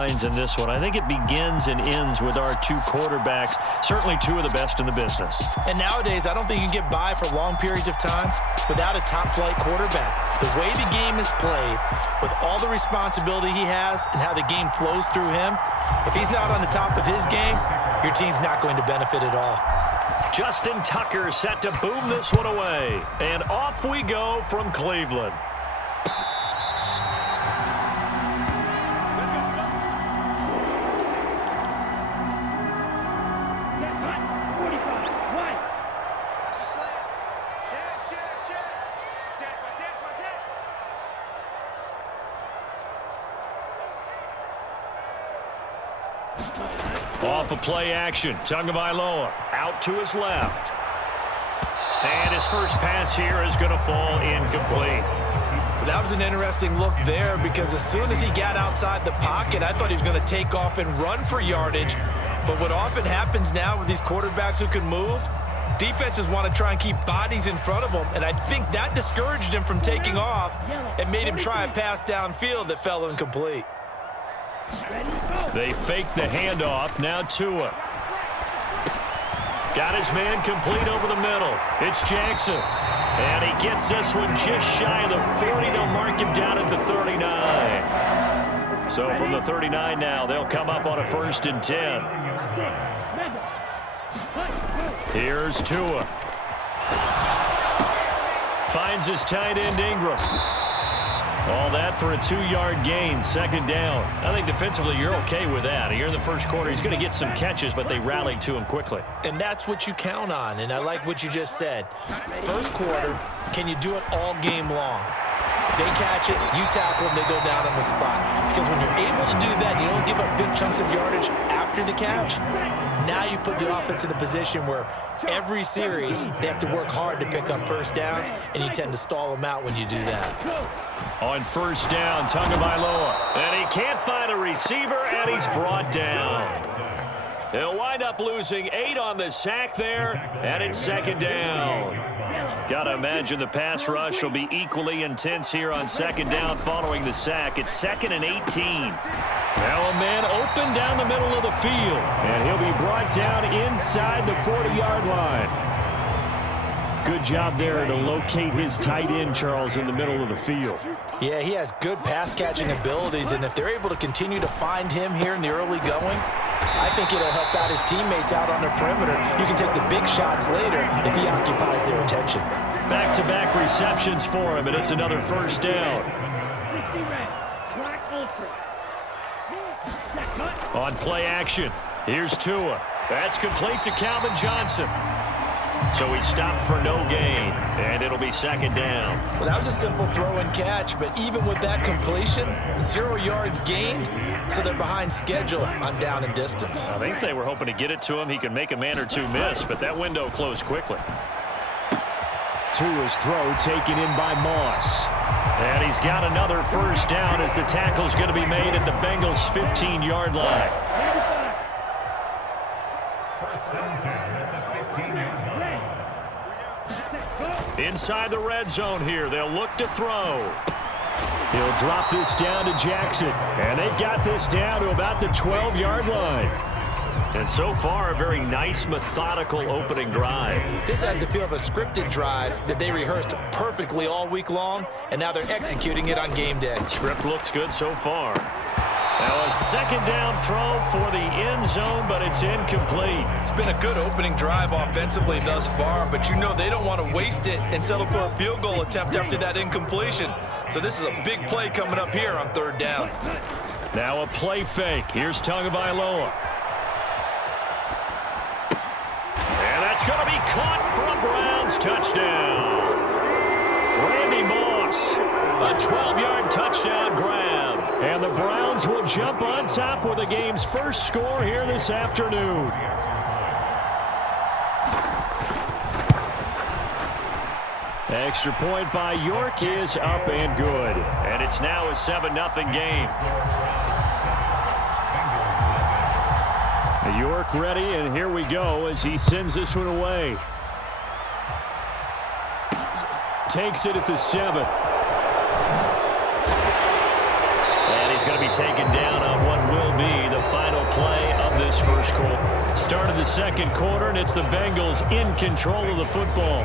In this one, I think it begins and ends with our two quarterbacks, certainly two of the best in the business. And nowadays, I don't think you can get by for long periods of time without a top-flight quarterback. The way the game is played, with all the responsibility he has and how the game flows through him, if he's not on the top of his game, your team's not going to benefit at all. Justin Tucker set to boom this one away. And off we go from Cleveland. Off of play action, Tagovailoa out to his left. And his first pass here is going to fall incomplete. That was an interesting look there because as soon as he got outside the pocket, I thought he was going to take off and run for yardage. But what often happens now with these quarterbacks who can move, defenses want to try and keep bodies in front of them, and I think that discouraged him from taking off and made him try a pass downfield that fell incomplete. They fake the handoff. Now Tua. Got his man complete over the middle. It's Jackson. And he gets this one just shy of the 40. They'll mark him down at the 39. So from the 39 now, they'll come up on a 1st and 10. Here's Tua. Finds his tight end Ingram. All that for a 2-yard gain, 2nd down. I think defensively you're okay with that. Here in the first quarter, he's going to get some catches, but they rallied to him quickly. And that's what you count on, and I like what you just said. First quarter, can you do it all game long? They catch it, you tackle them, they go down on the spot. Because when you're able to do that, and you don't give up big chunks of yardage after the catch, now you put the offense in a position where every series they have to work hard to pick up first downs, and you tend to stall them out when you do that. On 1st down, Tagovailoa. And he can't find a receiver, and he's brought down. He'll wind up losing 8 on the sack there, and it's 2nd down. Got to imagine the pass rush will be equally intense here on 2nd down following the sack. It's 2nd and 18. Now a man open down the middle of the field, and he'll be brought down inside the 40-yard line. Good job there to locate his tight end, Charles, in the middle of the field. Yeah, he has good pass-catching abilities, and if they're able to continue to find him here in the early going, I think it'll help out his teammates out on the perimeter. You can take the big shots later if he occupies their attention. Back-to-back receptions for him, and it's another 1st down. On play action, here's Tua. That's complete to Calvin Johnson. So he stopped for no gain, and it'll be 2nd down. Well, that was a simple throw and catch, but even with that completion, 0 yards gained, so they're behind schedule on down and distance. I think they were hoping to get it to him. He could make a man or two miss, but that window closed quickly. Tua's throw taken in by Moss. And he's got another 1st down as the tackle's going to be made at the Bengals' 15-yard line. Inside the red zone here, they'll look to throw. He'll drop this down to Jackson, and they've got this down to about the 12-yard line. And so far, a very nice, methodical opening drive. This has the feel of a scripted drive that they rehearsed perfectly all week long, and now they're executing it on game day. Script looks good so far. Now a 2nd down throw for the end zone, but it's incomplete. It's been a good opening drive offensively thus far, but you know they don't want to waste it and settle for a field goal attempt after that incompletion. So this is a big play coming up here on 3rd down. Now a play fake. Here's Tagovailoa. And that's going to be caught for a Browns touchdown. Randy Moss, a 12-yard touchdown grab. And the Browns will jump on top with the game's first score here this afternoon. Extra point by York is up and good. And it's now a 7-0 game. York ready, and here we go as he sends this one away. Takes it at the 7. And he's going to be taken down on what will Start of the second quarter, and it's the Bengals in control of the football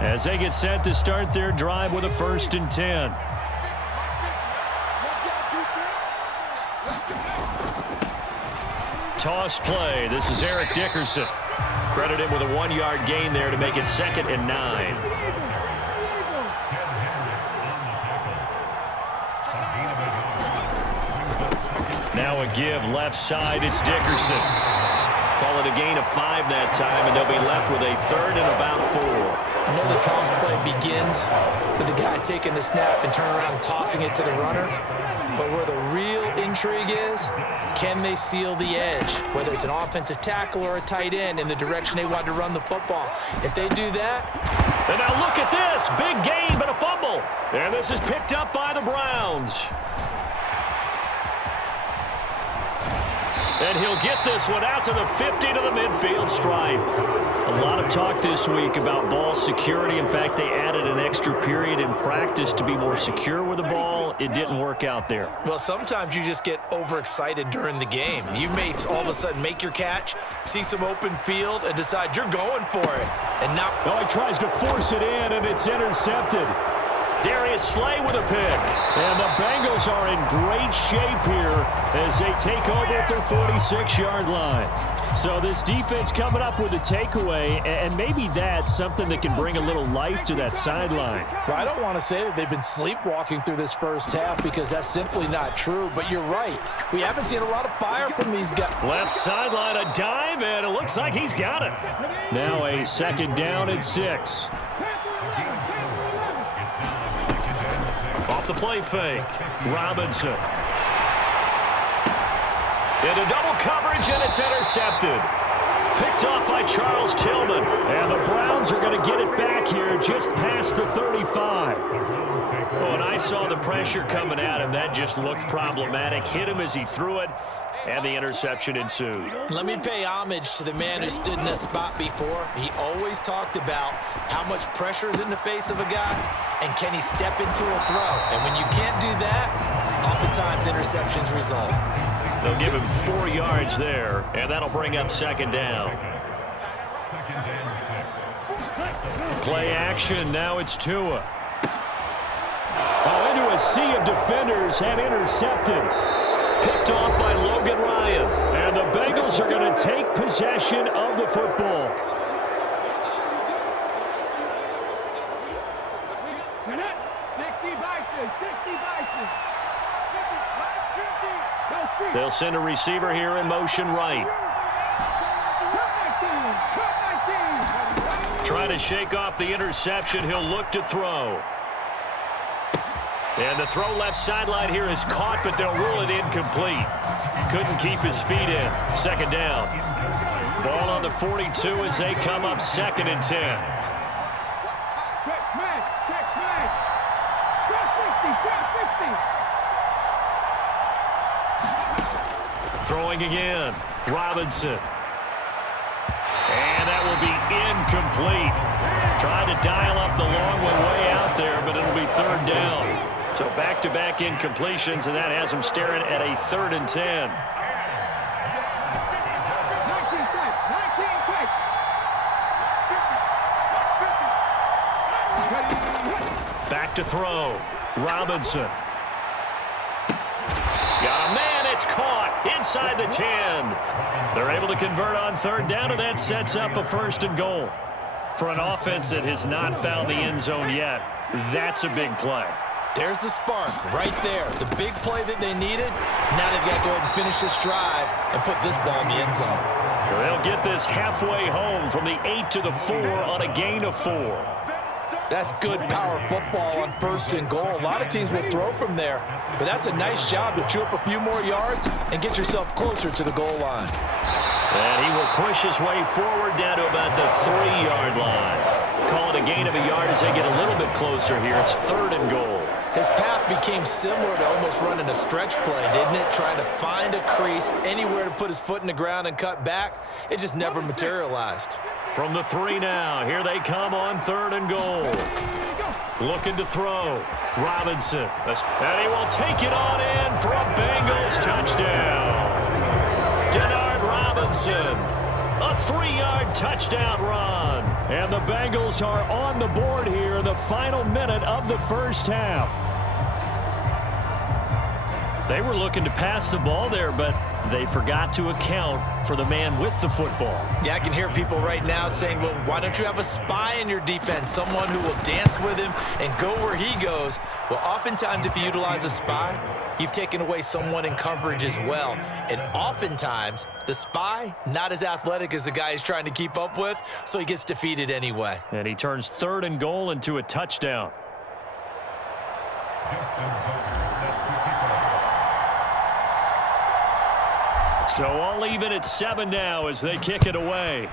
as they get set to start their drive with a 1st and 10. Toss play. This is Eric Dickerson. Credited with a 1-yard gain there to make it 2nd and 9. Now a give left side. It's Dickerson. Call it a gain of 5 that time, and they'll be left with a 3rd and about 4. I know the toss play begins with the guy taking the snap and turning around and tossing it to the runner. But where the real intrigue is, can they seal the edge? Whether it's an offensive tackle or a tight end in the direction they want to run the football. If they do that. And now look at this. Big gain, but a fumble. And this is picked up by the Browns. And he'll get this one out to the 50 to the midfield stripe. A lot of talk this week about ball security. In fact, they added an extra period in practice to be more secure with the ball. It didn't work out there. Well, sometimes you just get overexcited during the game. You may all of a sudden make your catch, see some open field, and decide you're going for it. And now he tries to force it in, and it's intercepted. Darius Slay with a pick. And the Bengals are in great shape here as they take over at their 46-yard line. So this defense coming up with a takeaway, and maybe that's something that can bring a little life to that sideline. Well, I don't want to say that they've been sleepwalking through this first half because that's simply not true, but you're right. We haven't seen a lot of fire from these guys. Left sideline, a dive, and it looks like he's got it. Now a 2nd down and 6. Off the play fake, Robinson. Into double coverage, and it's intercepted. Picked off by Charles Tillman. And the Browns are going to get it back here just past the 35. When I saw the pressure coming at him, that just looked problematic. Hit him as he threw it, and the interception ensued. Let me pay homage to the man who stood in this spot before. He always talked about how much pressure is in the face of a guy, and can he step into a throw. And when you can't do that, oftentimes interceptions result. They'll give him 4 yards there, and that'll bring up 2nd down. Play action, now it's Tua. Oh, into a sea of defenders and intercepted. Picked off by Logan Ryan. And the Bengals are going to take possession of the football. They'll send a receiver here in motion right. Trying to shake off the interception. He'll look to throw. And the throw left sideline here is caught, but they'll rule it incomplete. Couldn't keep his feet in. 2nd down. Ball on the 42 as they come up 2nd and 10. Throwing again. Robinson. And that will be incomplete. Trying to dial up the long one way out there, but it'll be 3rd down. So back-to-back incompletions, and that has him staring at a 3rd and 10. Back to throw. Robinson. Got a man, it's caught inside the 10. They're able to convert on 3rd down, and that sets up a 1st and goal. For an offense that has not found the end zone yet, that's a big play. There's the spark right there. The big play that they needed. Now they've got to go ahead and finish this drive and put this ball in the end zone. They'll get this halfway home from the 8 to the 4 on a gain of 4. That's good power football on 1st and goal. A lot of teams will throw from there, but that's a nice job to chew up a few more yards and get yourself closer to the goal line. And he will push his way forward down to about the 3-yard line. Call it a gain of a yard as they get a little bit closer here. It's 3rd and goal. His path became similar to almost running a stretch play, didn't it? Trying to find a crease, anywhere to put his foot in the ground and cut back. It just never materialized. From the 3 now, here they come on 3rd and goal. Looking to throw. Robinson. And he will take it on in for a Bengals touchdown. Denard Robinson A 3-yard touchdown run. And the Bengals are on the board here in the final minute of the first half. They were looking to pass the ball there, but they forgot to account for the man with the football. Yeah, I can hear people right now saying, well, why don't you have a spy in your defense, someone who will dance with him and go where he goes? Well, oftentimes if you utilize a spy, you've taken away someone in coverage as well. And oftentimes, the spy, not as athletic as the guy he's trying to keep up with, so he gets defeated anyway. And he turns 3rd and goal into a touchdown. So all even at 7 now as they kick it away.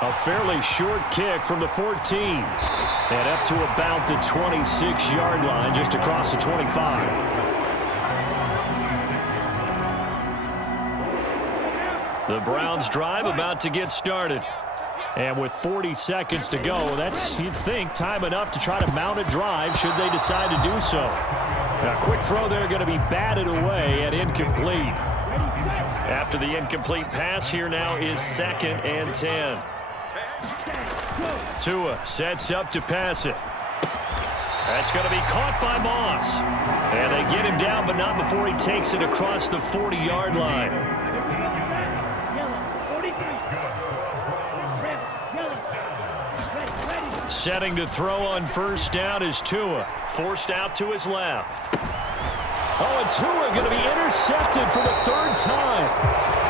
A fairly short kick from the 14. And up to about the 26-yard line, just across the 25. The Browns drive about to get started. And with 40 seconds to go, that's, you'd think, time enough to try to mount a drive should they decide to do so. Now, a quick throw there going to be batted away and incomplete. After the incomplete pass, here now is 2nd and 10. Tua sets up to pass it. That's going to be caught by Moss. And they get him down, but not before he takes it across the 40-yard line. Setting to throw on first down is Tua. Forced out to his left. Oh, and Tua going to be intercepted for the 3rd time.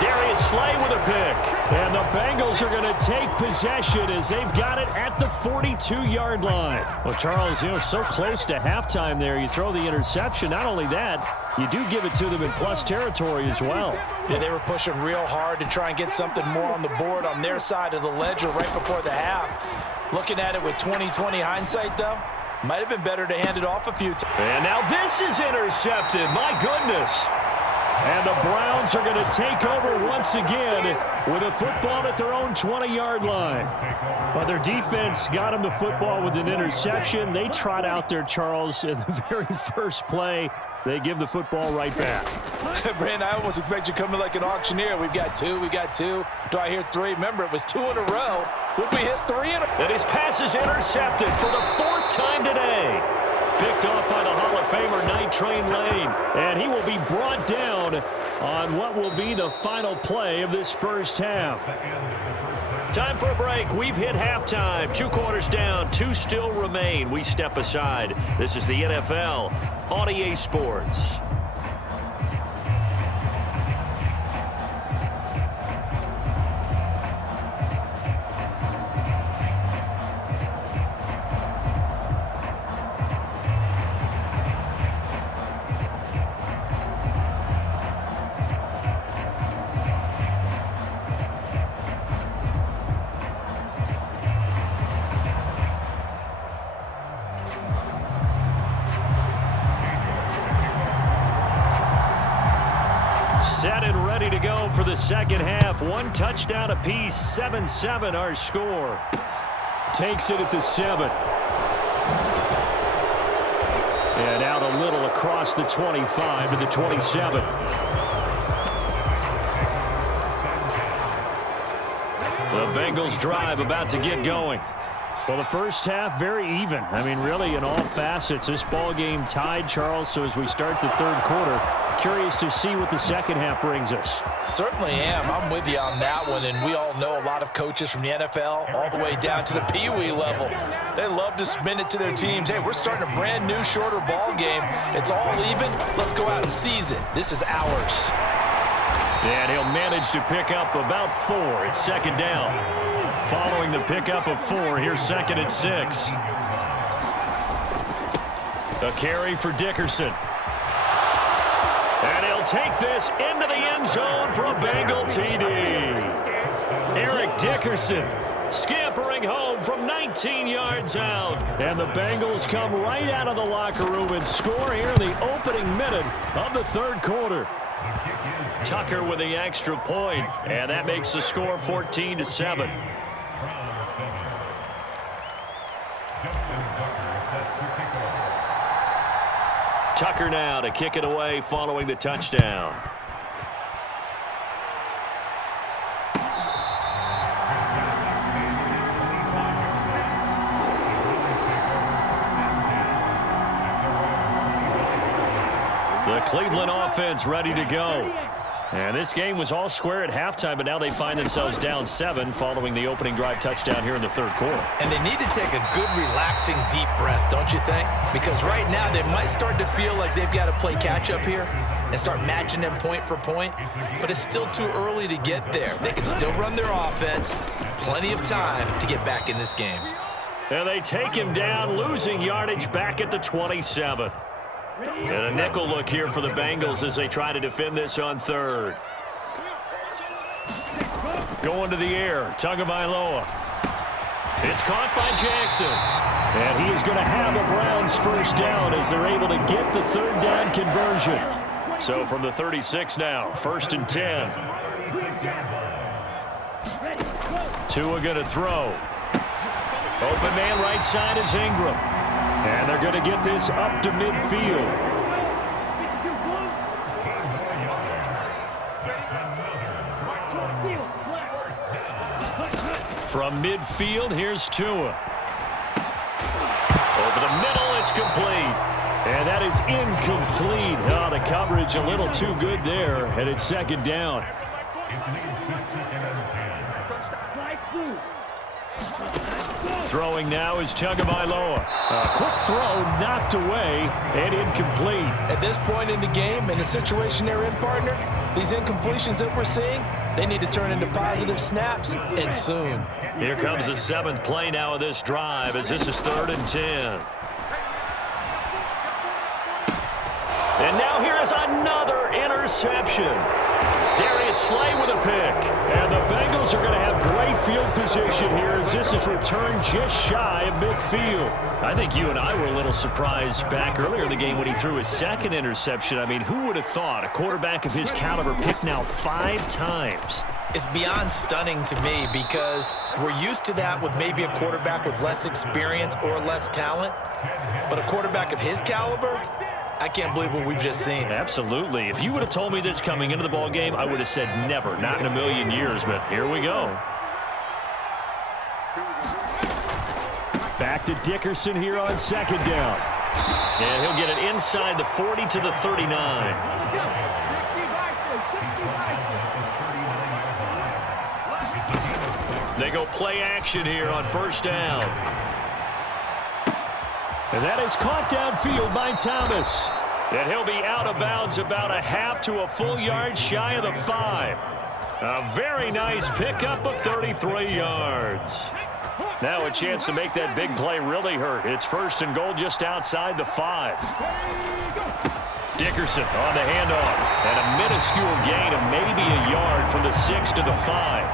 Darius Slay with a pick. And the Bengals are going to take possession as they've got it at the 42-yard line. Well, Charles, so close to halftime there. You throw the interception. Not only that, you do give it to them in plus territory as well. Yeah, they were pushing real hard to try and get something more on the board on their side of the ledger right before the half. Looking at it with 20/20 hindsight, though, might have been better to hand it off a few times. And now this is intercepted. My goodness. And the Browns are going to take over once again with a football at their own 20-yard line. But their defense got them the football with an interception. They trot out there, Charles, in the very first play. They give the football right back. Brandon, I almost expect you coming like an auctioneer. We've got 2, we got 2. Do I hear 3? Remember, it was 2 in a row. Would we hit 3 in a row? And his pass is intercepted for the 4th time today. Picked off by the Hall of Famer, Night Train Lane. And he will be brought down on what will be the final play of this first half. Time for a break. We've hit halftime. 2 quarters down, 2 still remain. We step aside. This is the NFL on EA Sports. Set and ready to go for the second half. 1 touchdown apiece, 7-7 our score. Takes it at the 7. And out a little across the 25 to the 27. The Bengals drive about to get going. Well, the first half, very even. I mean, really, in all facets, this ball game tied, Charles. So as we start the 3rd quarter, curious to see what the second half brings us. Certainly am. I'm with you on that one. And we all know a lot of coaches from the NFL all the way down to the Pee-wee level. They love to spin it to their teams. Hey, we're starting a brand new, shorter ball game. It's all even. Let's go out and seize it. This is ours. And he'll manage to pick up about 4. It's 2nd down. Following the pickup of 4, here's 2nd and 6. A carry for Dickerson. And he'll take this into the end zone for a Bengal TD. Eric Dickerson scampering home from 19 yards out. And the Bengals come right out of the locker room and score here in the opening minute of the 3rd quarter. Tucker with the extra point, and that makes the score 14-7. Tucker now to kick it away following the touchdown. The Cleveland offense ready to go. And this game was all square at halftime, but now they find themselves down 7 following the opening drive touchdown here in the third quarter. And they need to take a good, relaxing, deep breath, don't you think? Because right now they might start to feel like they've got to play catch-up here and start matching them point for point. But it's still too early to get there. They can still run their offense. Plenty of time to get back in this game. And they take him down, losing yardage back at the 27. And a nickel look here for the Bengals as they try to defend this on third. Going to the air, Tagovailoa. It's caught by Jackson. And he is going to have a Browns first down as they're able to get the third down conversion. So from the 36 now, 1st and 10. Tua going to throw. Open man right side is Ingram. And they're going to get this up to midfield. From midfield, here's Tua. Over the middle, it's complete. And that is incomplete. Oh, the coverage a little too good there. And it's 2nd down. Throwing now is Tagovailoa. A quick throw knocked away and incomplete. At this point in the game, in the situation they're in, partner, these incompletions that we're seeing, they need to turn into positive snaps, and soon. Here comes the 7th play now of this drive as this is 3rd and 10. And now here is another interception. Darius Slay with a pick. And the Bengals are going to have great field position here as this is returned just shy of midfield. I think you and I were a little surprised back earlier in the game when he threw his 2nd interception. I mean, who would have thought a quarterback of his caliber picked now 5 times? It's beyond stunning to me because we're used to that with maybe a quarterback with less experience or less talent. But a quarterback of his caliber, I can't believe what we've just seen. Absolutely. If you would have told me this coming into the ball game, I would have said never, not in a million years, but here we go. Back to Dickerson here on 2nd down. And he'll get it inside the 40 to the 39. They go play action here on 1st down. And that is caught downfield by Thomas. And he'll be out of bounds about a half to a full yard shy of the 5. A very nice pickup of 33 yards. Now a chance to make that big play really hurt. It's 1st and goal just outside the 5. Dickerson on the handoff. And a minuscule gain of maybe a yard from the 6 to the 5.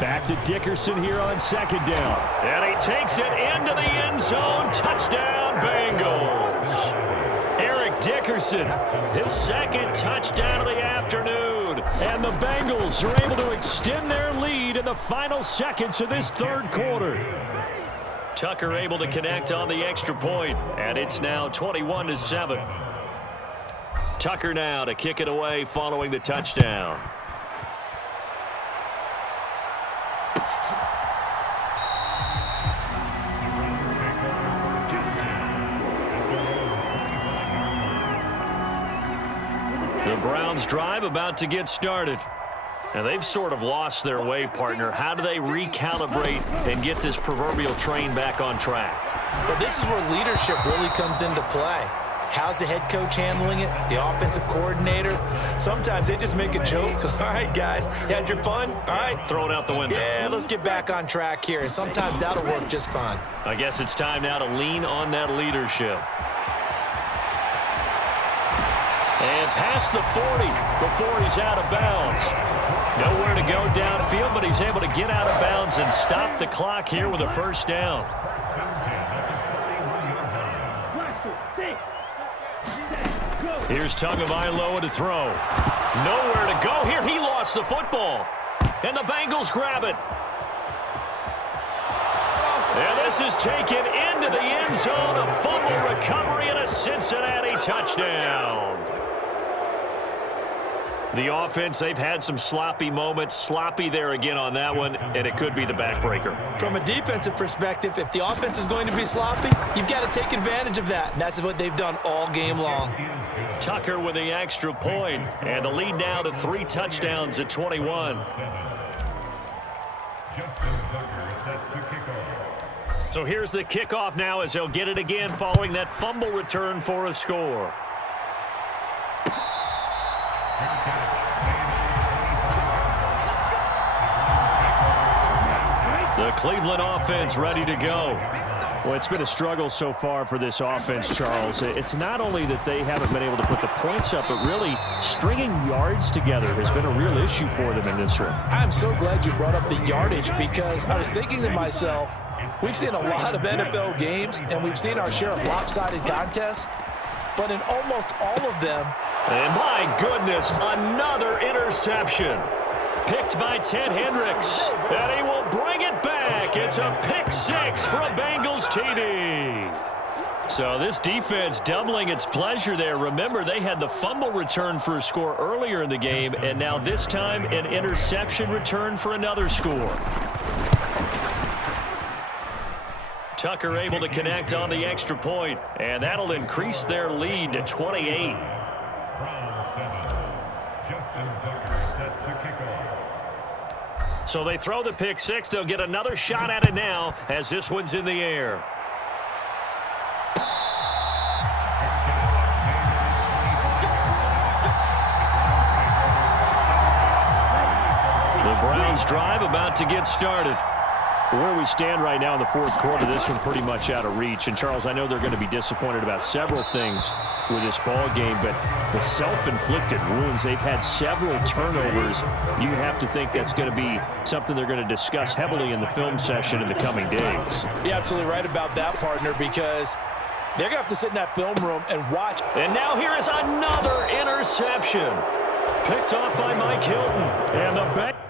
Back to Dickerson here on 2nd down. And he takes it into the end zone. Touchdown, Bengals. Eric Dickerson, his 2nd touchdown of the afternoon. And the Bengals are able to extend their lead in the final seconds of this 3rd quarter. Tucker able to connect on the extra point. And it's now 21-7. Tucker now to kick it away following the touchdown. The Browns drive about to get started. And they've sort of lost their way, partner. How do they recalibrate and get this proverbial train back on track? Well, this is where leadership really comes into play. How's the head coach handling it? The offensive coordinator? Sometimes they just make a joke. All right, guys, you had your fun? All right. Throw it out the window. Yeah, let's get back on track here. And sometimes that'll work just fine. I guess it's time now to lean on that leadership. And past the 40 before he's out of bounds. Nowhere to go downfield, but he's able to get out of bounds and stop the clock here with a 1st down. Here's Tagovailoa to throw. Nowhere to go here. He lost the football. And the Bengals grab it. And this is taken into the end zone. A fumble recovery and a Cincinnati touchdown. The offense, they've had some sloppy moments. Sloppy there again on that one, and it could be the backbreaker. From a defensive perspective, if the offense is going to be sloppy, you've got to take advantage of that, and that's what they've done all game long. Tucker with the extra point, and the lead now to 3 touchdowns at 21. So here's the kickoff now as they'll get it again following that fumble return for a score. The Cleveland offense ready to go. Well, it's been a struggle so far for this offense, Charles. It's not only that they haven't been able to put the points up, but really stringing yards together has been a real issue for them in this one. I'm so glad you brought up the yardage because I was thinking to myself, we've seen a lot of NFL games, and we've seen our share of lopsided contests, but in almost all of them. And my goodness, another interception. Picked by Ted Hendricks, and he will bring it back. It's a pick 6 for a Bengals TD. So this defense doubling its pleasure there. Remember, they had the fumble return for a score earlier in the game, and now this time an interception return for another score. Tucker able to connect on the extra point, and that'll increase their lead to 28. So they throw the pick 6. They'll get another shot at it now as this one's in the air. The Browns drive about to get started. Where we stand right now in the fourth quarter, this one pretty much out of reach. And, Charles, I know they're going to be disappointed about several things with this ball game, but the self-inflicted wounds, they've had several turnovers. You'd have to think that's going to be something they're going to discuss heavily in the film session in the coming days. You're absolutely right about that, partner, because they're going to have to sit in that film room and watch. And now here is another interception. Picked off by Mike Hilton. And the back.